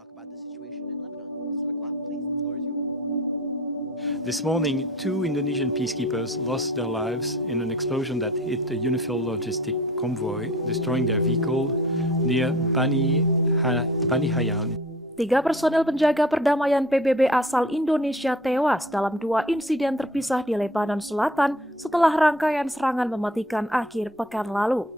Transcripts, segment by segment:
talk about the situation in Lebanon. Mr. Lacroix, please, the floor is yours. This morning, 2 Indonesian peacekeepers lost their lives in an explosion that hit a UNIFIL logistic convoy, destroying their vehicle near Bani Hayan. 3 personel penjaga perdamaian PBB asal Indonesia tewas dalam 2 insiden terpisah di Lebanon Selatan setelah rangkaian serangan mematikan akhir pekan lalu.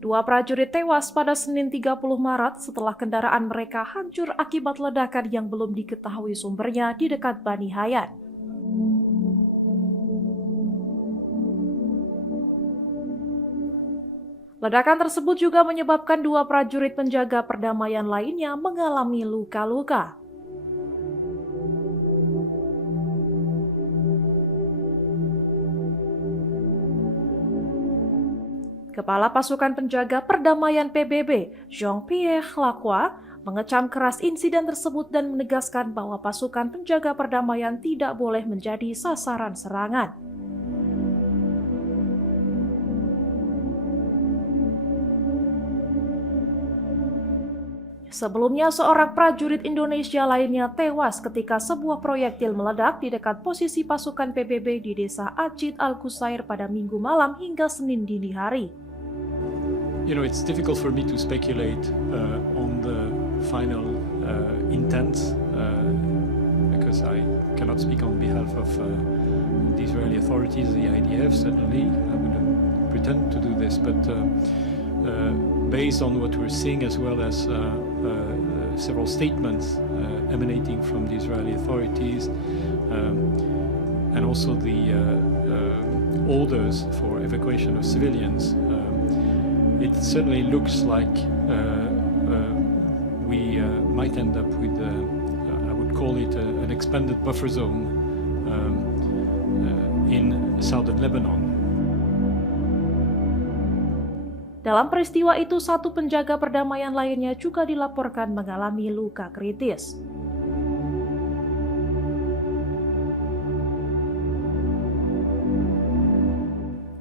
Dua prajurit tewas pada Senin 30 Maret setelah kendaraan mereka hancur akibat ledakan yang belum diketahui sumbernya di dekat Bani Hayan. Ledakan tersebut juga menyebabkan 2 prajurit penjaga perdamaian lainnya mengalami luka-luka. Kepala Pasukan Penjaga Perdamaian PBB, Jean-Pierre Lacroix, mengecam keras insiden tersebut dan menegaskan bahwa pasukan penjaga perdamaian tidak boleh menjadi sasaran serangan. Sebelumnya, seorang prajurit Indonesia lainnya tewas ketika sebuah proyektil meledak di dekat posisi pasukan PBB di desa Acit Al-Qusair pada Minggu malam hingga Senin dini hari. You know, it's difficult for me to speculate on the final intent because I cannot speak on behalf of the Israeli authorities, the IDF. Certainly, I wouldn't pretend to do this, but based on what we're seeing, as well as several statements emanating from the Israeli authorities, and also the orders for evacuation of civilians, it certainly looks like we might end up with, I would call it an expanded buffer zone in southern Lebanon. Dalam peristiwa itu, 1 penjaga perdamaian lainnya juga dilaporkan mengalami luka kritis.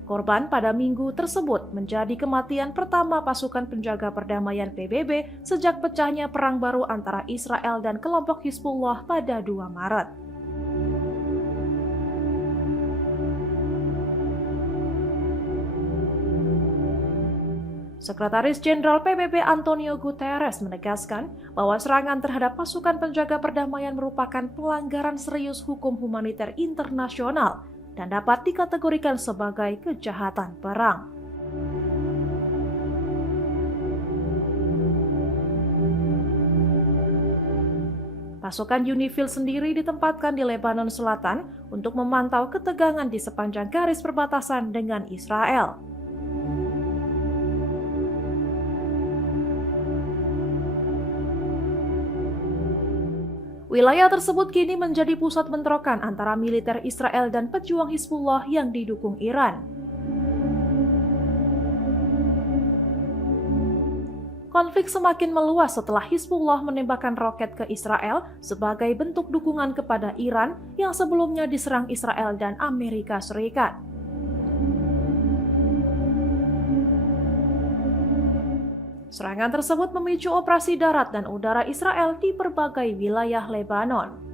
Korban pada minggu tersebut menjadi kematian pertama pasukan penjaga perdamaian PBB sejak pecahnya perang baru antara Israel dan kelompok Hizbullah pada 2 Maret. Sekretaris Jenderal PBB Antonio Guterres menegaskan bahwa serangan terhadap pasukan penjaga perdamaian merupakan pelanggaran serius hukum humaniter internasional dan dapat dikategorikan sebagai kejahatan perang. Pasukan UNIFIL sendiri ditempatkan di Lebanon Selatan untuk memantau ketegangan di sepanjang garis perbatasan dengan Israel. Wilayah tersebut kini menjadi pusat bentrokan antara militer Israel dan pejuang Hizbullah yang didukung Iran. Konflik semakin meluas setelah Hizbullah menembakkan roket ke Israel sebagai bentuk dukungan kepada Iran yang sebelumnya diserang Israel dan Amerika Serikat. Serangan tersebut memicu operasi darat dan udara Israel di berbagai wilayah Lebanon.